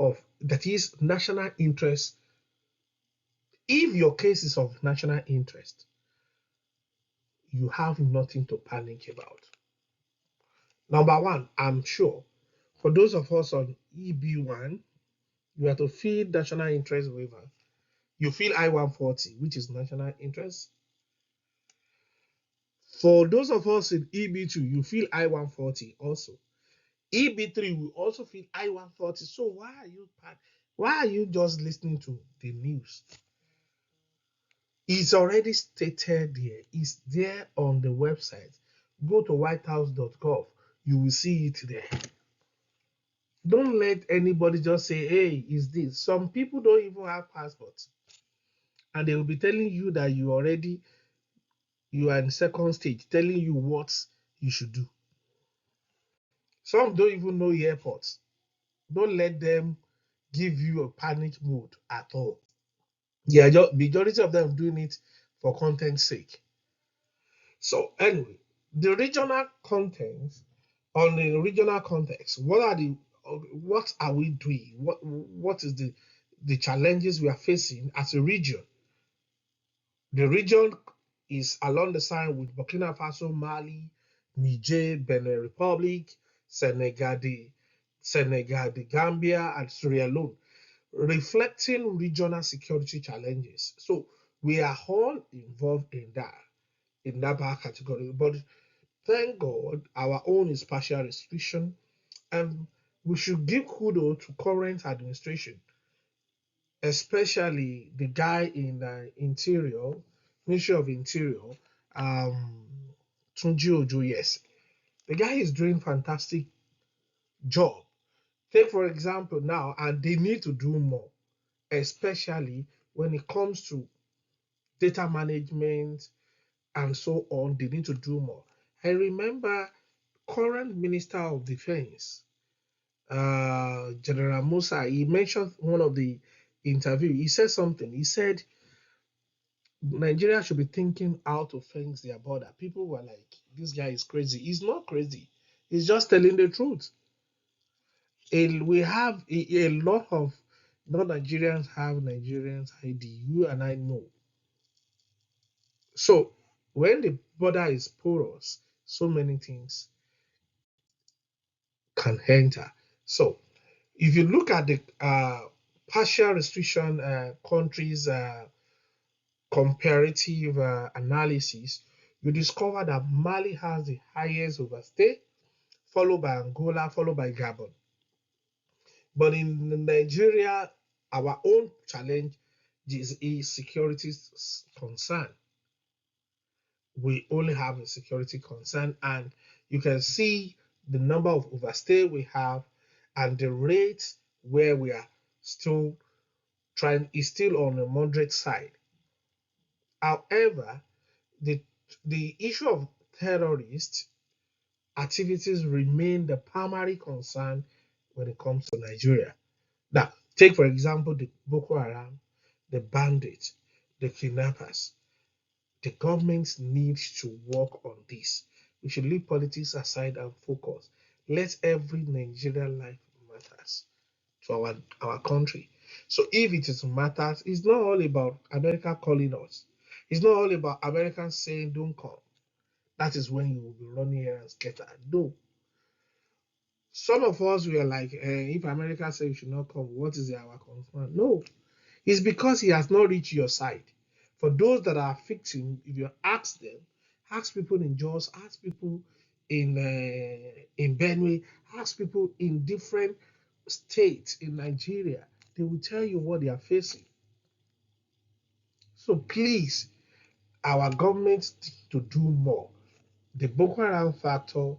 Of that is national interest. If your case is of national interest, you have nothing to panic about. Number one, I'm sure for those of us on EB1, you have to fill national interest waiver. You fill I-140, which is national interest. For those of us in EB2, you fill I-140 also. EB3 will also fill I-140. So why are you just listening to the news? It's already stated there. It's there on the website. Go to whitehouse.gov. You will see it there. Don't let anybody just say, hey, is this? Some people don't even have passports. And they will be telling you that you are in second stage, telling you what you should do. Some don't even know airports. Don't let them give you a panic mode at all. Yeah, majority of them doing it for content's sake. So anyway, the regional contents on the regional context, what are we doing? What is the challenges we are facing as a region? The region is along the side with Burkina Faso, Mali, Niger, Benin Republic, Senegal, the Gambia, and Sierra Leone, reflecting regional security challenges. So we are all involved in that bar category. But thank God our own is partial restriction, and we should give kudos to current administration, especially the guy in Interior, Ministry of Interior, um, Tunji Ojo. Yes, the guy is doing fantastic job. Take for example now, and they need to do more, especially when it comes to data management and so on. They need to do more. I remember current Minister of Defense, General Musa, he mentioned one of the interview. He said something. He said Nigeria should be thinking how to fence their border. People were like, "This guy is crazy." He's not crazy. He's just telling the truth. We have a lot of non-Nigerians have Nigerians ID. You and I know. So when the border is porous, so many things can enter. So if you look at the partial restriction countries comparative analysis, you discover that Mali has the highest overstay, followed by Angola, followed by Gabon. But in Nigeria, our own challenge is security concern. We only have a security concern, and you can see the number of overstay we have and the rate where we are still trying is still on the moderate side. However, the the issue of terrorist activities remain the primary concern when it comes to Nigeria. Now, take for example the Boko Haram, the bandits, the kidnappers. The government needs to work on this. We should leave politics aside and focus. Let every Nigerian life matters to our country. So if it is matters, it's not all about America calling us. It's not all about Americans saying don't come. That is when you will be running here and scatter. No. Some of us were like, if America says you should not come, what is our concern? No. It's because he has not reached your side. For those that are victims, if you ask them, ask people in Jos, ask people in Benue, ask people in different states in Nigeria, they will tell you what they are facing. So please, our government to do more. The Boko Haram factor,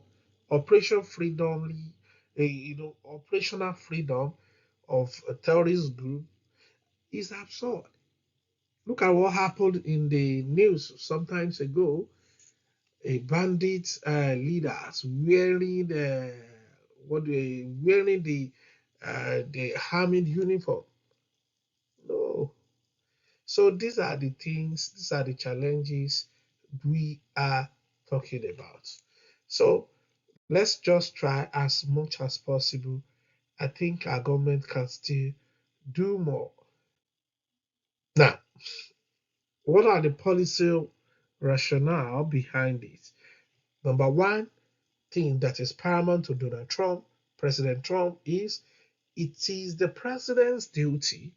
Operation Freedom, operational freedom of a terrorist group is absurd. Look at what happened in the news sometimes ago. A bandit leaders wearing the army uniform. No. So these are the things, these are the challenges we are talking about. So let's just try as much as possible. I think our government can still do more. Now, what are the policy rationale behind it? Number one thing that is paramount to Donald Trump, President Trump, is it is the president's duty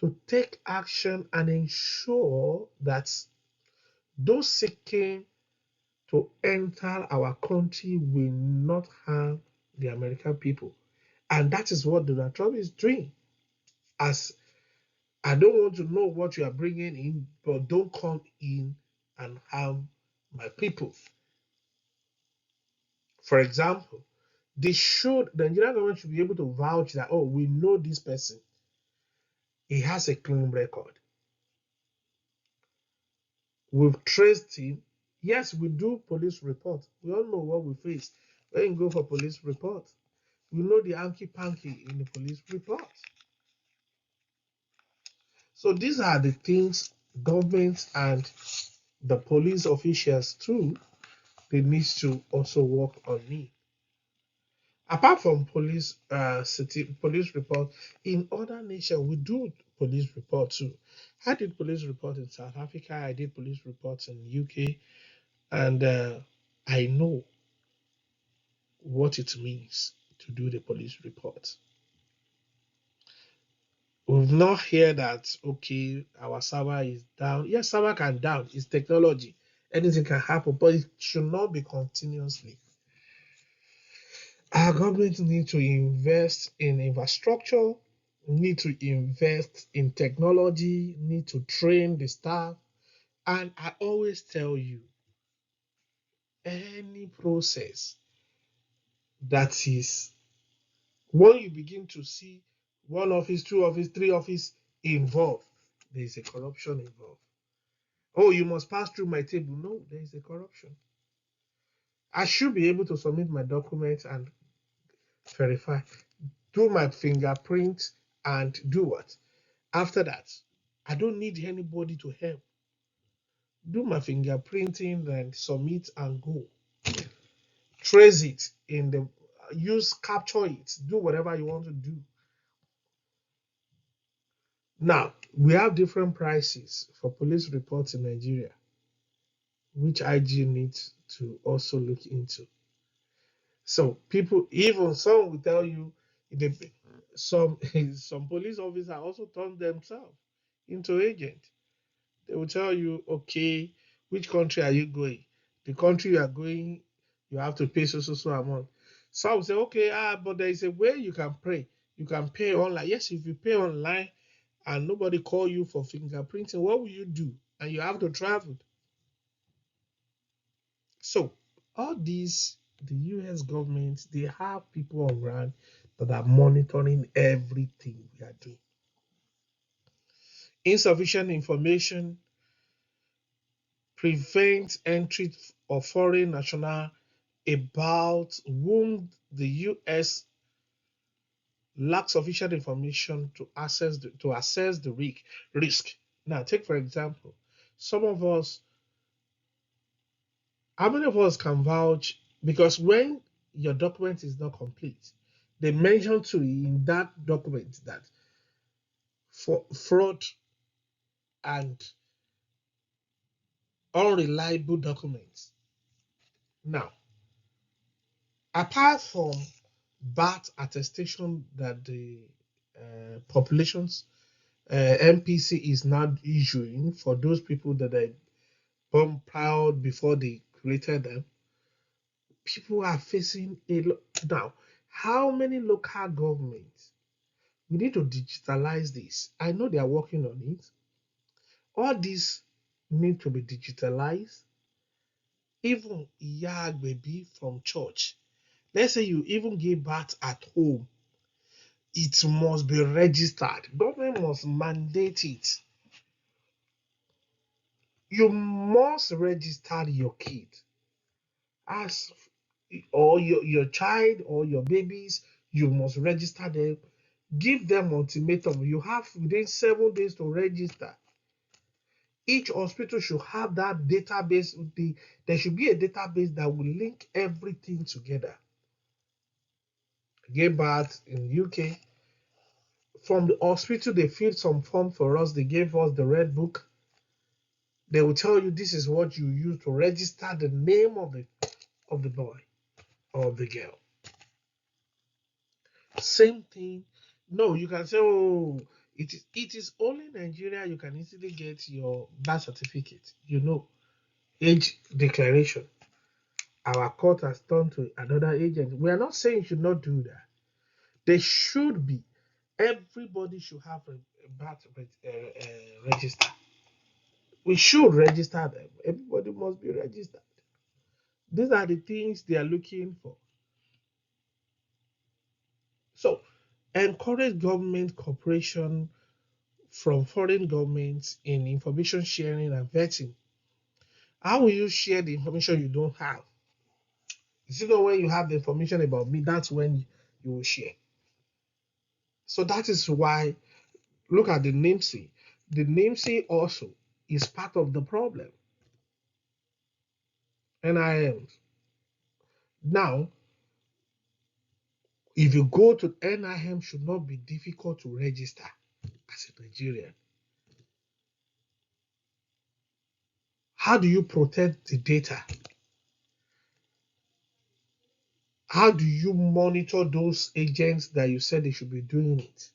to take action and ensure that those seeking to enter our country will not harm the American people. And that is what Donald Trump is doing. As I don't want to know what you are bringing in, but don't come in and harm my people. For example, the Nigerian government should be able to vouch that, oh, we know this person, he has a clean record. We've traced him. Yes, we do police report. We all know what we face when you go for police report. We know the hanky panky in the police report. So these are the things government and the police officials too, they need to also work on me. Apart from police report, in other nations we do police report too. I did police report in South Africa. I did police reports in UK, and I know what it means to do the police report. We've not heard that okay, our server is down. Yes, server can down. It's technology. Anything can happen, but it should not be continuously. Our government need to invest in infrastructure, need to invest in technology, need to train the staff. And I always tell you, any process that is when you begin to see one office, two office, three office involved, there is a corruption involved. Oh, you must pass through my table. No, there is a corruption. I should be able to submit my documents and verify, do my fingerprint, and do what? After that, I don't need anybody to help. Do my fingerprinting and submit and go. Trace it in the use capture it. Do whatever you want to do. Now we have different prices for police reports in Nigeria, which IG needs to also look into. So people, even some will tell you, they, some some police officers also turn themselves into agent. They will tell you, okay, which country are you going? The country you are going, You have to pay so amount. So I will say, okay, but there is a way you can pay. You can pay online. Yes, if you pay online and nobody call you for fingerprinting, what will you do? And you have to travel. So all these, the US government, they have people on ground that are monitoring everything we are doing. Insufficient information prevents entry of foreign national about whom the US lack sufficient information to assess the risk. Now, take for example, some of us, how many of us can vouch? Because when your document is not complete, they mention to you in that document that for fraud and unreliable documents. Now, apart from birth attestation that the populations MPC is now issuing for those people that are born proud before they created them, people are facing a lot now. How many local governments? We need to digitalize this. I know they are working on it. All these need to be digitalized. Even young baby from church. Let's say you even give birth at home, it must be registered. Government must mandate it. You must register your kid as or your child or your babies. You must register them. Give them ultimatum. You have within 7 days to register. Each hospital should have that database. There should be a database that will link everything together. Gave birth in UK. From the hospital, they filled some form for us. They gave us the red book. They will tell you this is what you use to register the name of the boy or the girl. Same thing. No, you can say, oh, it is only Nigeria you can easily get your birth certificate. Age declaration. Our court has turned to another agent. We are not saying you should not do that. They should be. Everybody should have a birth register. We should register them. Everybody must be registered. These are the things they are looking for. So, encourage government cooperation from foreign governments in information sharing and vetting. How will you share the information you don't have? Is it not when you have the information about me, that's when you will share? So that is why, look at the NIMC. The NIMC also is part of the problem. NIMs. Now, if you go to NIM, should not be difficult to register as a Nigerian. How do you protect the data? How do you monitor those agents that you said they should be doing it?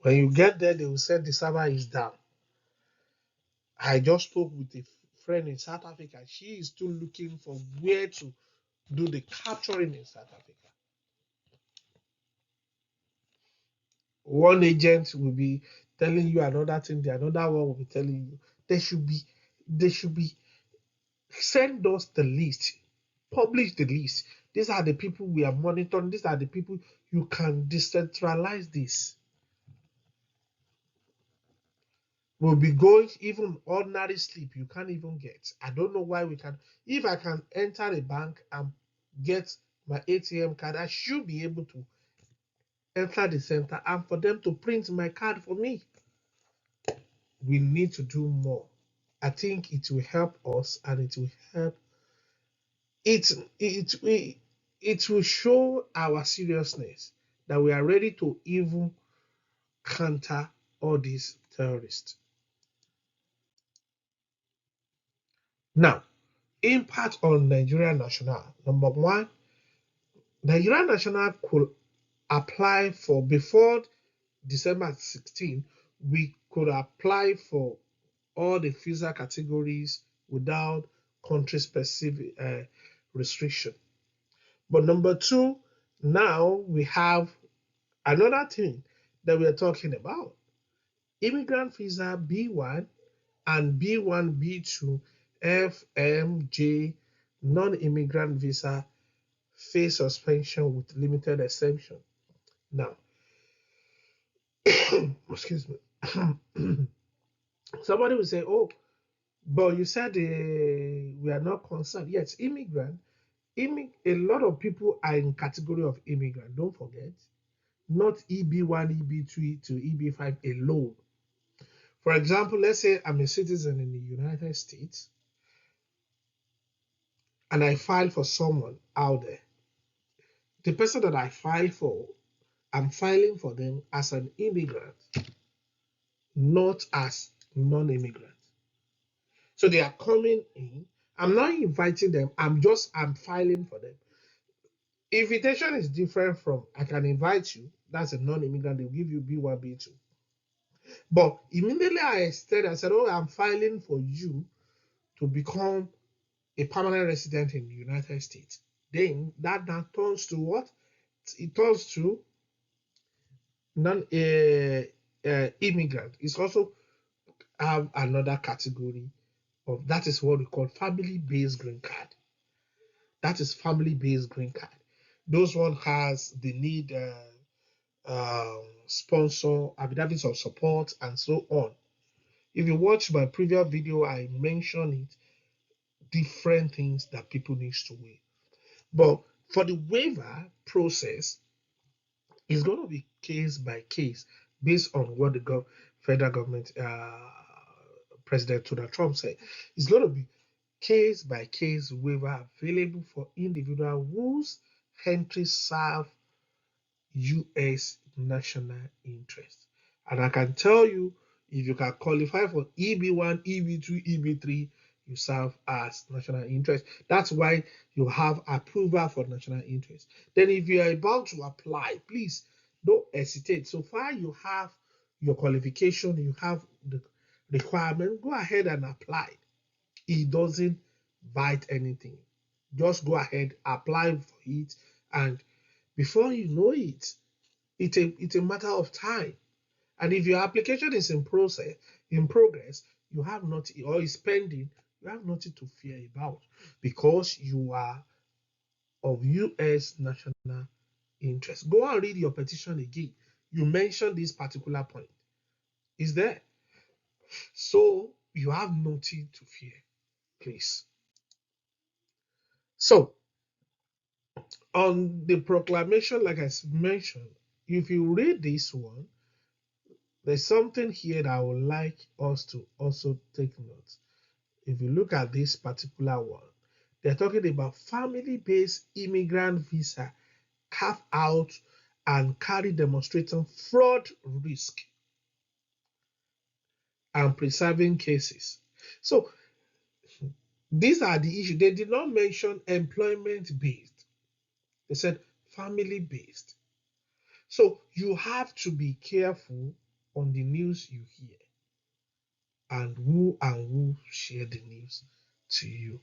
When you get there, they will say the server is down. I just spoke with a friend in South Africa. She is still looking for where to do the capturing in South Africa. One agent will be telling you another thing, the another one will be telling you. They should be send us the list, publish the list. These are the people we are monitoring. These are the people. You can decentralize this. We'll be going even ordinary sleep you can't even get. I don't know why we can. If I can enter a bank and get my ATM card, I should be able to enter the center and for them to print my card for me. We need to do more. I think it will help us and it will help it it will show our seriousness that we are ready to even counter all these terrorists. Now, impact on Nigerian national. Number one, Nigerian national could apply for before December 16. We could apply for all the visa categories without country specific restriction. But number two, now we have another thing that we are talking about. Immigrant visa B1 and B1, B2, FMJ, non-immigrant visa face suspension with limited exemption. Now, excuse me. Somebody will say, "Oh, but you said we are not concerned." Yes, immigrant. A lot of people are in category of immigrant. Don't forget, not EB1, EB2 to EB5 alone. For example, let's say I'm a citizen in the United States and I file for someone out there. The person that I file for, I'm filing for them as an immigrant, not as non-immigrant. So they are coming in. I'm not inviting them. I'm filing for them. Invitation is different from I can invite you. That's a non-immigrant. They'll give you B1, B2. But immediately I said, "Oh, I'm filing for you to become a permanent resident in the United States." Then that now turns to what? It turns to non-immigrant. It's also have another category of that is what we call family-based green card. That is family-based green card. Those one has the need sponsor, affidavits of support, and so on. If you watch my previous video, I mentioned it, different things that people need to weigh. But for the waiver process, it's going to be case by case based on what the federal government, President Donald Trump said. It's going to be case by case waiver available for individual whose entry serve U.S. national interest. And I can tell you, if you can qualify for EB1, EB2, EB3, you serve as national interest. That's why you have approval for national interest. Then, if you are about to apply, please don't hesitate. So far, you have your qualification, you have the requirement, go ahead and apply. It doesn't bite anything. Just go ahead, apply for it, and before you know it, it's a matter of time. And if your application is in progress, you have nothing, or is pending, you have nothing to fear about because you are of U.S. national interest. Go and read your petition again. You mentioned this particular point. Is there? So you have nothing to fear, please. So on the proclamation, like I mentioned, if you read this one, there's something here that I would like us to also take note. If you look at this particular one, they're talking about family-based immigrant visa carve out and carry demonstrating fraud risk and preserving cases. So these are the issues. They did not mention employment-based. They said family-based. So you have to be careful on the news you hear and who share the news to you.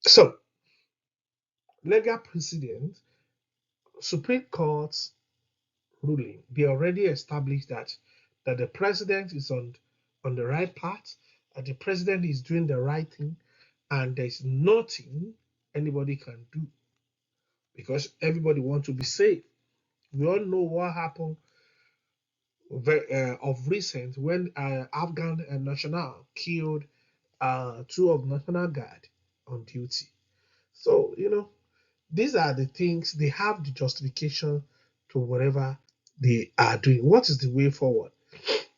So legal precedent, Supreme Court's ruling, they already established that the president is on the right path, that the president is doing the right thing, and there's nothing anybody can do because everybody wants to be safe. We all know what happened of recent when Afghan national killed two of National Guard on duty. So, these are the things, they have the justification to whatever they are doing. What is the way forward?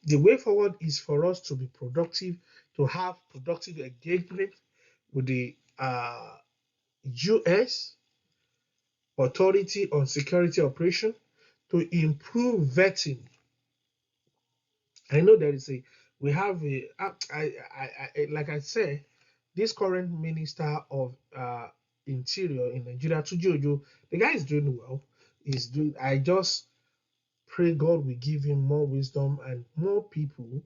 The way forward is for us to be productive, to have productive engagement with the US authority on security operation to improve vetting. I know there is we have like I said, this current minister of interior in Nigeria, Tujojo, the guy is doing well. I just pray God will give him more wisdom and more people,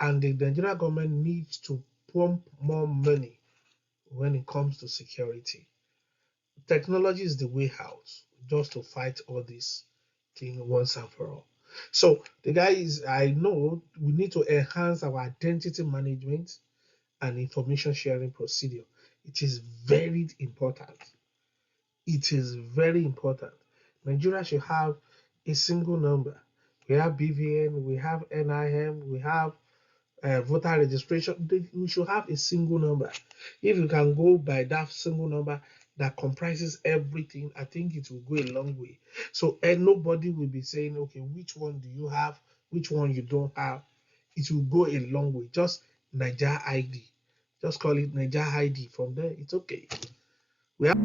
and the Nigerian government needs to pump more money when it comes to security. Technology is the way out just to fight all this thing once and for all. So the guy is, I know we need to enhance our identity management and information sharing procedure. It is very important. It is very important. Nigeria should have a single number. We have BVN, we have NIM, we have voter registration. We should have a single number. If you can go by that single number that comprises everything, I think it will go a long way. So nobody will be saying, okay, which one do you have, which one you don't have. It will go a long way. Just Niger ID. Just call it Niger ID. From there, it's okay. We have